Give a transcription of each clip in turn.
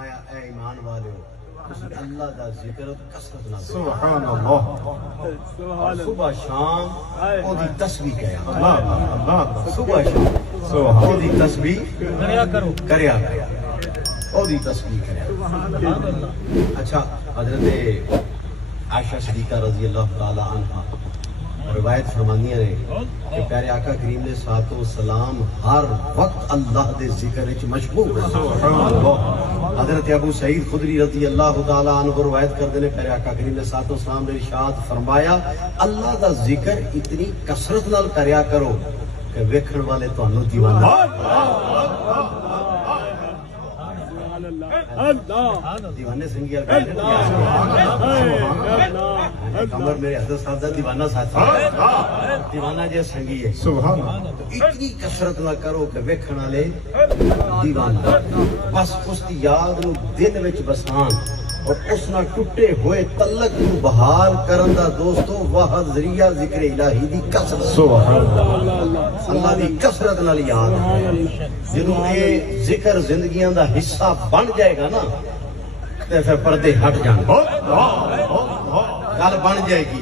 فرمایا اے ایمان والو اللہ دا ذکر کثرت نال سبحان اللہ صبح شام او دی تسبیح کریا اللہ صبح شام سبحان او دی تسبیح کریا او دی تسبیح کریا اچھا حضرت عائشہ صدیقہ رضی اللہ تعالی عنہا روایت فرمانیاں نے کہ پیارے آقا کریم نے صلوات و سلام ہر وقت اللہ دے ذکر وچ مشغول ہیں سبحان اللہ حضرت ابو سعید خدری رضی اللہ تعالی عنہ روایت کرتے ہیں پیارے آقا کریم نے صلوات و سلام نے ارشاد فرمایا اللہ دا ذکر اتنی کثرت نال کریا کرو کہ ویکھن والے تانوں دیوانہ دیوانے سنگی کمر میرے حضرت صاحب دا دیوانہ ساتھ دیوانہ جے سنگی ہے سبحان تو اتنی کثرت نہ کرو کہ ویکھن والے دیوانہ بس اس کی یاد نو دل وچ بسان اور اس نہ ٹوٹے ہوئے تعلق نو بحال کرن دا دوستو واحد ذریعہ ذکر الہی دی کثرت سبحان اللہ دی کثرت نال یاد جدوں اے ذکر زندگیاں دا حصہ بن جائے گا نا تے پھر پردے ہٹ جان گل بن جائے گی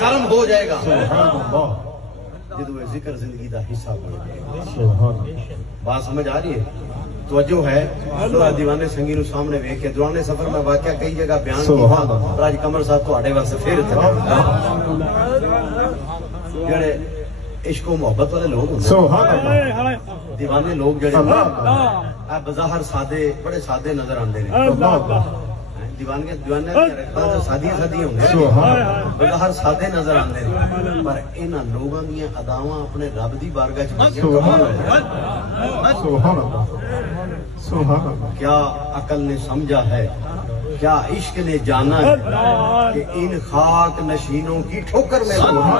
کرم ہو جائے گا سبحان اللہ جدوں اے ذکر زندگی دا حصہ بن جائے گا سبحان بات سمجھ آ رہی ہے توجہ ہے اللہ دیوانے سنگی نو سامنے ویکھ کے دوران سفر میں واقعہ کئی جگہ بیان کیتا پر اج قمر صاحب تواڈے واسطے پھر جڑے عشق و محبت والے لوگ ہوندے سبحان اللہ دیوانے لوگ جڑے بظاہر سادے بڑے سادے نظر آندے نے دیوانگے دیوانے سادیاں سادیاں ہوندے بظاہر سادے نظر آندے نے پر انہاں لوگاں دیاں اداواں اپنے رب دی بارگاہ وچ سبحان اللہ سبحان اللہ سبحان اللہ کیا عقل نے سمجھا ہے کیا عشق نے جانا ہے کہ ان خاک نشینوں کی ٹھوکر میں اللہ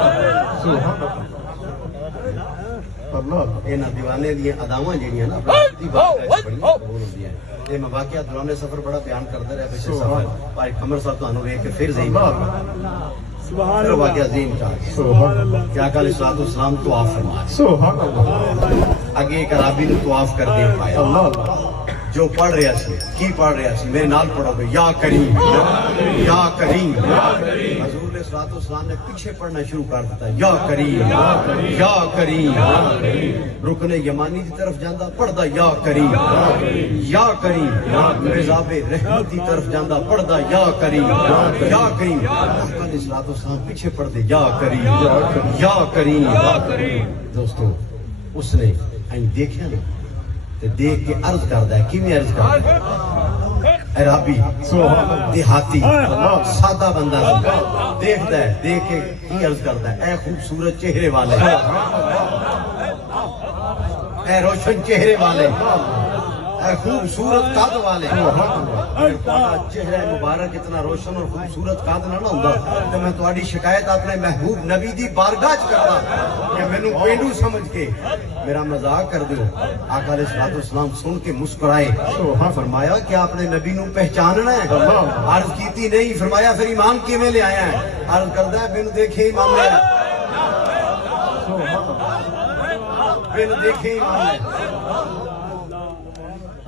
انہاں دیوانے دیاں اداواں جڑیاں نا رب دی بارگاہ وچ بڑی قبول ہوندیاں یہ میں واقعہ دوران سفر بڑا بیان کرتا رہا پچھلے سفر بھائی قمر صاحب تانوں ویکھ کے پھر ذہن سبحان اللہ واقعہ ذہن چ سبحان اللہ کیا کل صلوات و سلام طواف فرمایا سبحان اللہ اگے ایک عربی نے طواف کر دے پایا اللہ اللہ جو پڑھ رہا سی کی پڑھ رہا سی میرے نال پڑھو گے یا کریم یا کریم حضور نے صلوات و سلام نے پیچھے پڑھنا شروع کر دیتا یا کریم یا کریم رکن یمانی کی طرف جاندا پڑھدا یا کریم یا کریم مذاب رحمت کی طرف جاندا پڑھدا یا کریم یا کریم نے صلوات و سلام پیچھے پڑھ دے یا کریم یا کریم دوستو اس نے دیکھا نا دیکھ کے عرض کردا ہے کیویں عرض کردا ہے عربی دیہاتی سادہ بندہ دیکھتا ہے دیکھ کے کی عرض کردا ہے اے خوبصورت چہرے والے اے روشن چہرے والے اے خوبصورت قد والے چہرہ مبارک اتنا روشن اور خوبصورت قد نہ ہوندا تے میں تہاڈی شکایت اپنے محبوب نبی دی بارگاہ وچ کردا کہ مینوں پینڈو سمجھ کے میرا مذاق کر دیو آقا علیہ الصلوۃ والسلام سن کے مسکرائے فرمایا کہ آپ نے نبی نو پہچاننا ہے عرض کیتی نہیں فرمایا پھر ایمان کیویں لے آیا ہے عرض کردا ہے مینوں دیکھے ایمان لے مینوں دیکھے ایمان لے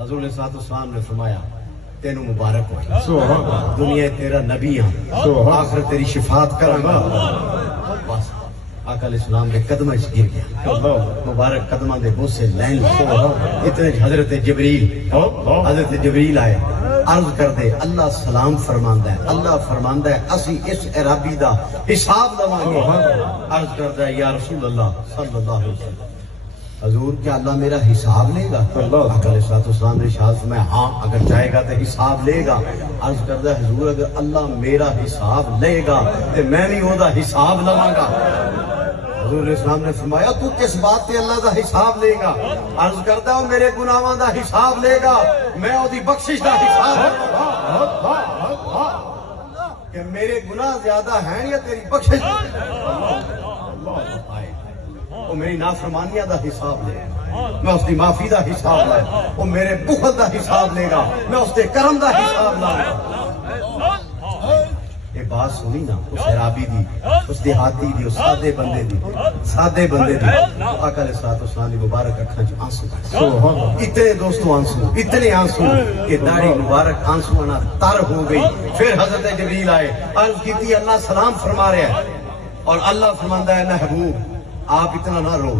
حضور علیہ الصلوۃ والسلام نے فرمایا تینوں مبارک ہو دنیا تیرا نبی ہاں آخرت تیری شفاعت کراں گا بس آقا علیہ السلام کے قدمہ وچ گر گیا مبارک قدمہ دے بوسے لین اتنے حضرت جبریل آئے عرض کر دے اللہ سلام فرماندا ہے اللہ فرماندا ہے اسی اس عربی دا حساب لواں گے عرض کردا ہے یا رسول اللہ صلی اللہ علیہ وسلم حضور کیا اللہ میرا حساب لے گا آقا علیہ السلام نے ارشاد فرمایا ہاں اگر چاہے گا تو حساب لے گا عرض کردا ہے حضور اگر اللہ میرا حساب لے گا تو میں بھی وہ حساب لواں گا حضور علیہ السلام نے فرمایا تو کس بات تے اللہ دا حساب لے گا عرض کردا ہے میرے گناہاں دا حساب لے گا میں اودی بخشش دا حساب کہ میرے گناہ زیادہ ہیں یا تیری بخشش وہ میری نافرمانیاں دا حساب لے گا میں اس دی معافی دا حساب لے وہ میرے بخل دا حساب لے گا میں اس دے کرم دا حساب لا بات سنی نا اس عرابی دی، اس دیہاتی دی، اس سادے بندے دی، سادے بندے دی، آقا علیہ الصلوۃ والسلام دی مبارک اکھاں چ آنسو آئے۔ سبحان اللہ۔ اتنے دوستوں آنسو، اتنے آنسو کہ داڑھی مبارک آنسو آنا تر ہو گئی۔ پھر حضرت جبریل آئے، عرض کیتی اللہ سلام فرما رہا ہے، اور اللہ فرماندا ہے محبوب آپ اتنا نہ رو،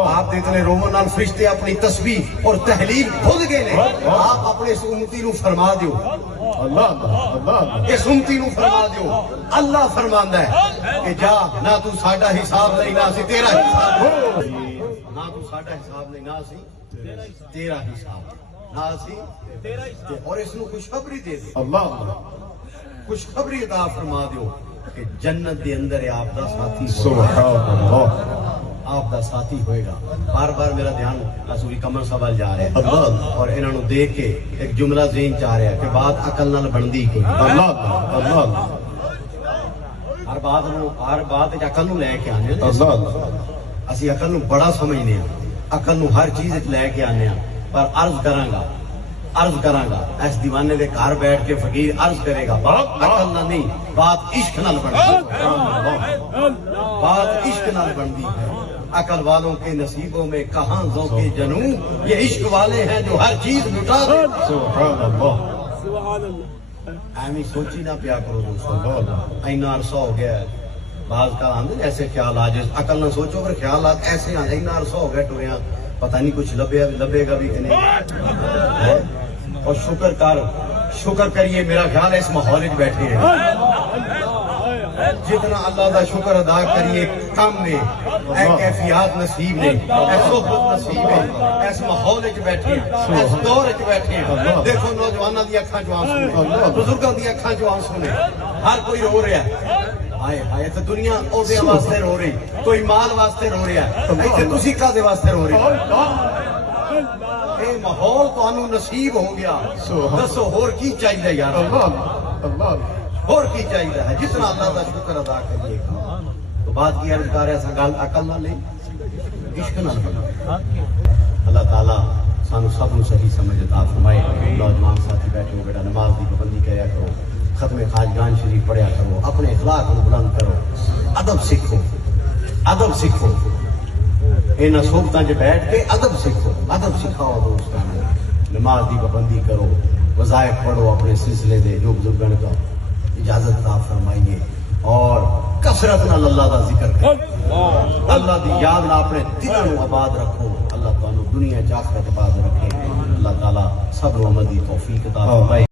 آپ اتنے رومن نال فرشتے اپنی تسبیح اور تحلیل بھول گئے نے، آپ اپنے اس امتی نو فرما دیو، اللہ اللہ اس امتی نو فرما دیو۔ اللہ فرماندا ہے کہ جا نہ تو ساڈا حساب نہیں نہ سی تیرا حساب، نہ تو ساڈا حساب نہیں نہ سی تیرا حساب، نہ سی اور اس نو خوشخبری دے دے، اللہ خوشخبری عطا فرما دیو کہ جنت دے اندر آپ دا ساتھی ہوگا، سبحان اللہ آپ دا ساتھی ہوئے گا۔ بار بار میرا دھیان حضور قمر صاحب وال جا رہا ہے، اللہ اور انہاں نو دیکھ کے ایک جملہ ذہن چ آ رہا ہے کہ بات عقل نال بندی کوئی، اللہ اللہ ہر بات عقل نو لے کے آنے ہیں۔ اللہ اسی عقل نو بڑا سمجھنے ہیں، عقل نو ہر چیز وچ لے کے آنے ہیں، پر عرض کراں گا اس دیوانے دے گھر بیٹھ کے فقیر عرض کرے گا، بات عقل نال نہیں، بات عشق نال بندی، بات عشق نال بندی ہے۔ عقل والوں کے نصیبوں میں کہاں ذوق جنوں، یہ عشق والے ہیں جو ہر چیز لٹا دے۔ سبحان اللہ ایویں سوچی نہ پیا کرو دوستو، اینا عرصہ ہو گیا ہے، بعض کا آندے ایسے خیالات، جس عقل نہ سوچو پر خیالات ایسے آندے، اینا عرصہ ہو گیا ٹوریاں، پتہ نہیں کچھ لبے گا بھی کہ نہیں۔ اور شکر کریے، میرا خیال ہے اس ماحول میں بیٹھے ہیں، جتنا اللہ دا شکر ادا کریے کم میں، اے کیفیات نصیب نے، اے صحبت نصیب ہے، اس ماحول میں بیٹھے ہیں، اس دور میں بیٹھے ہیں۔ دیکھو نوجوانوں دی اکھاں جو آنسو نے، بزرگاں دی اکھاں جو آنسو نے، ہر کوئی رو رہا ہے۔ ہائے ہائے تے دنیا اودے واسطے رو رہی، کوئی مال واسطے رو رہا ہے، تے تسی کادے واسطے رو رہے ہو؟ اے ماحول تانوں نصیب ہو گیا، دسو ہور کی چاہیے یار، اللہ اور کی چاہیے ہے؟ جتنا اللہ کا شکر ادا کریے گا۔ تو بات کی عرض کر رہا سا، گل عقل نہ لے، عشق نہ بنا۔ اللہ تعالیٰ سانو سب نو صحیح سمجھ عطا فرمائے۔ نوجوان ساتھی بیٹھے ہو، بیٹا نماز دی پابندی کریا کرو، ختم خواجگان شریف پڑھیا کرو، اپنے اخلاق کو بلند کرو، ادب سیکھو، ادب سیکھو، ان صحبتاں چ بیٹھ کے ادب سیکھو، ادب سکھاؤ دوستاں نو، نماز دی پابندی کرو، وظائف پڑھو اپنے سلسلے دے جو بزرگان کا اجازت عطا فرمائیے، اور کثرت نال اللہ دا ذکر کرو، اللہ دی یاد نال اپنے دلوں نو آباد رکھو۔ اللہ تعالیٰ دنیا چ آخرت آباد رکھے۔ اللہ تعالیٰ سب نو عمل دی توفیق عطا فرمائے۔